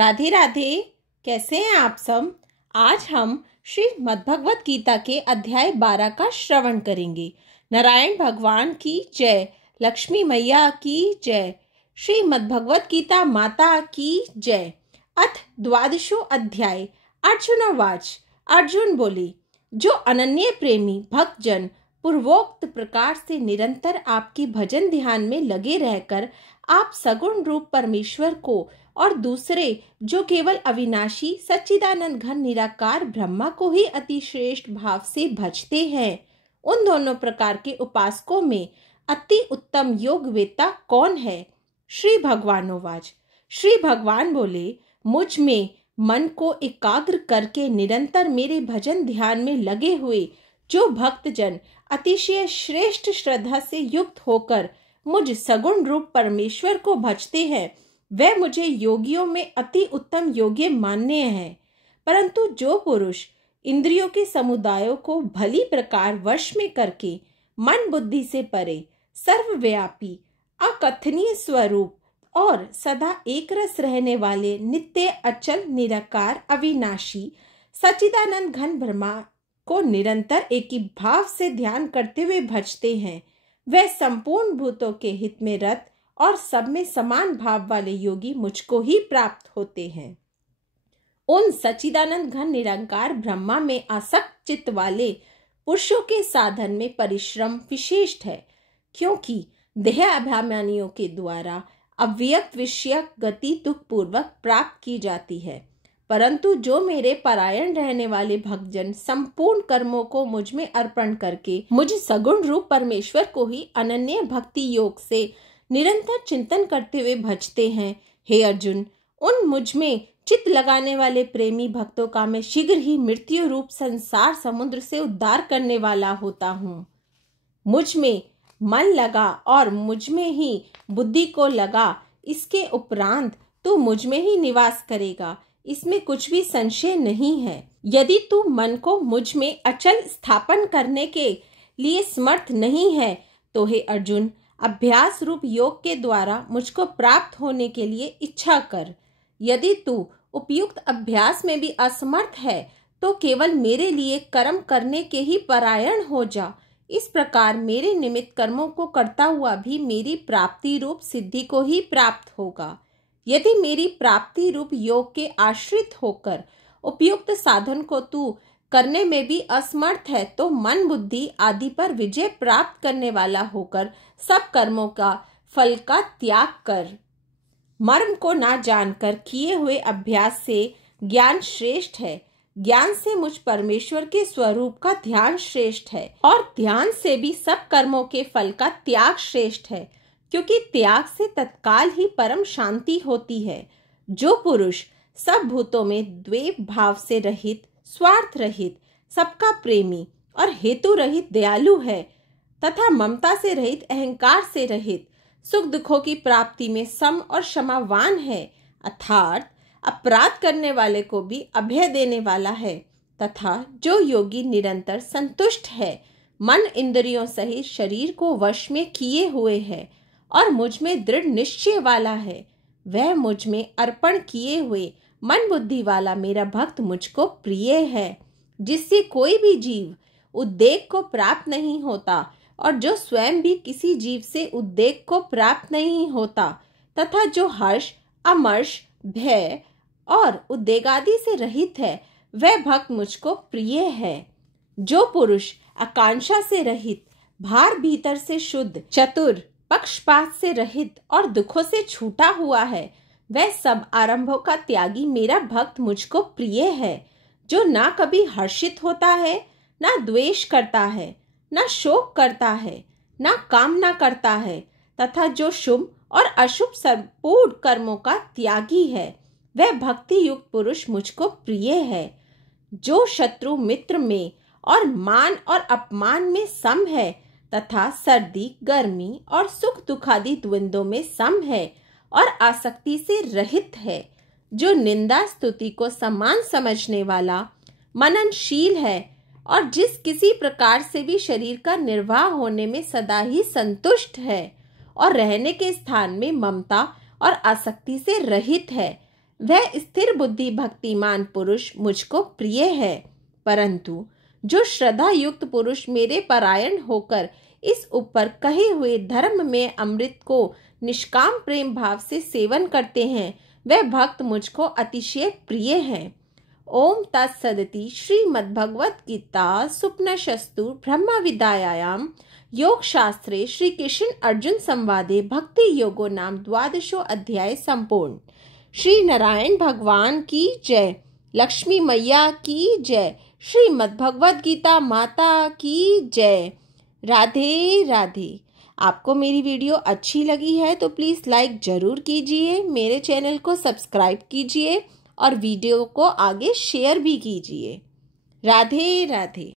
राधे राधे। कैसे हैं आप सब। आज हम श्री मद्भगवत गीता के अध्याय 12 का श्रवण करेंगे। नारायण भगवान की जय, लक्ष्मी मैया की जय, श्री मद्भगवत गीता माता की जय। अथ द्वादशो अध्याय। अर्जुनोवाच। अर्जुन बोले, जो अनन्य प्रेमी भक्तजन पूर्वोक्त प्रकार से निरंतर आपके भजन ध्यान में लगे रहकर आप सगुण रूप परमेश्वर को और दूसरे जो केवल अविनाशी सच्चिदानंद घन निराकार ब्रह्मा को ही अति श्रेष्ठ भाव से भजते हैं, उन दोनों प्रकार के उपासकों में अति उत्तम योग वेत्ता कौन है। श्री भगवानोवाच। श्री भगवान बोले, मुझ में मन को एकाग्र करके निरंतर मेरे भजन ध्यान में लगे हुए जो भक्तजन अतिशय श्रेष्ठ श्रद्धा से युक्त होकर मुझ सगुण रूप परमेश्वर को भजते हैं, वह मुझे योगियों में अति उत्तम योग्य मान्य है। परंतु जो पुरुष इंद्रियों के समुदायों को भली प्रकार वश में करके मन बुद्धि से परे सर्वव्यापी अकथनीय स्वरूप और सदा एक रस रहने वाले नित्य अचल निराकार अविनाशी सच्चिदानंद घन ब्रह्मा को निरंतर एक ही भाव से ध्यान करते हुए भजते हैं, वह संपूर्ण भूतों के हित में रत और सब में समान भाव वाले योगी मुझको ही प्राप्त होते हैं। उन सच्चिदानंद घन निरंकार ब्रह्मा में आसक्त चित्त वाले पुरुषों के साधन में परिश्रम विशेष है, क्योंकि देह अभिमानियों के द्वारा अव्यक्त विषय गति दुख पूर्वक प्राप्त की जाती है। परंतु जो मेरे परायण रहने वाले भक्तजन संपूर्ण कर्मों को मुझ में अर्पण करके मुझ सगुण रूप परमेश्वर को ही अनन्य भक्ति योग से निरंतर चिंतन करते हुए भजते हैं, हे अर्जुन, उन मुझ में चित्त लगाने वाले प्रेमी भक्तों का मैं शीघ्र ही मृत्यु रूप संसार समुद्र से उद्धार करने वाला होता हूँ। मुझ में मन लगा और मुझ में ही बुद्धि को लगा, इसके उपरांत तू मुझ में ही निवास करेगा, इसमें कुछ भी संशय नहीं है। यदि तू मन को मुझ में अचल स्थापन करने के लिए समर्थ नहीं है तो हे अर्जुन, अभ्यास रूप योग के द्वारा मुझको प्राप्त होने के लिए इच्छा कर। यदि तू उपयुक्त अभ्यास में भी असमर्थ है तो केवल मेरे लिए कर्म करने के ही परायण हो जा। इस प्रकार मेरे निमित्त कर्मों को करता हुआ भी मेरी प्राप्ति रूप सिद्धि को ही प्राप्त होगा। यदि मेरी प्राप्ति रूप योग के आश्रित होकर उपयुक्त साधन को तू करने में भी असमर्थ है तो मन बुद्धि आदि पर विजय प्राप्त करने वाला होकर सब कर्मों का फल का त्याग कर। मर्म को ना जानकर किए हुए अभ्यास से ज्ञान श्रेष्ठ है, ज्ञान से मुझ परमेश्वर के स्वरूप का ध्यान श्रेष्ठ है, और ध्यान से भी सब कर्मों के फल का त्याग श्रेष्ठ है, क्योंकि त्याग से तत्काल ही परम शांति होती है। जो पुरुष सब भूतों में द्वेष भाव से रहित, स्वार्थ रहित, सबका प्रेमी और हेतु रहित दयालु है तथा ममता से रहित, अहंकार से रहित, सुख दुखों की प्राप्ति में सम और क्षमावान है, अर्थात अपराध करने वाले को भी अभय देने वाला है, तथा जो योगी निरंतर संतुष्ट है, मन इंद्रियों सहित शरीर को वश में किए हुए है और मुझ में दृढ़ निश्चय वाला है, वह मुझ में अर्पण किए हुए मन बुद्धि वाला मेरा भक्त मुझको प्रिय है, जिससे कोई भी जीव उद्वेग को प्राप्त नहीं होता और जो स्वयं भी किसी जीव से उद्वेग को प्राप्त नहीं होता, तथा जो हर्ष, अमर्ष, भय और उद्वेगादि से रहित है, वह भक्त मुझको प्रिय है। जो पुरुष आकांक्षा से रहित, भार भीतर से शुद्ध, चतुर, पक्षपात से रहित और दुखों से छूटा हुआ है, वह सब आरंभों का त्यागी मेरा भक्त मुझको प्रिय है। जो ना कभी हर्षित होता है, ना द्वेष करता है, ना शोक करता है, ना कामना करता है, तथा जो शुभ और अशुभ संपूर्ण कर्मों का त्यागी है, वह भक्ति युक्त पुरुष मुझको प्रिय है। जो शत्रु मित्र में और मान और अपमान में सम है, तथा सर्दी गर्मी और सुख दुखादि द्वंद्वों में सम है और आसक्ति से रहित है, जो निंदा स्तुति को समान समझने वाला, मननशील है और जिस किसी प्रकार से भी शरीर का निर्वाह होने में सदा ही संतुष्ट है और रहने के स्थान में ममता और आसक्ति से रहित है, वह स्थिर बुद्धि भक्तिमान पुरुष मुझको प्रिय है, परंतु जो श्रद्धा युक्त पुरुष मेरे परायण होकर इस ऊपर कहे हुए धर्म में अमृत को निष्काम प्रेम भाव से सेवन करते हैं, वह भक्त मुझको अतिशय प्रिय है। ओम तत्सदिति। श्रीमद्भगवत गीता सुपनिषत्सु ब्रह्म विद्यायाम योग शास्त्रे श्री कृष्ण अर्जुन संवादे भक्ति योगो नाम 12वां अध्याय संपूर्ण। श्री नारायण भगवान की जय, लक्ष्मी मैया की जय, श्रीमद्भगवत गीता माता की जय। राधे राधे। आपको मेरी वीडियो अच्छी लगी है तो प्लीज़ लाइक ज़रूर कीजिए, मेरे चैनल को सब्सक्राइब कीजिए और वीडियो को आगे शेयर भी कीजिए। राधे राधे।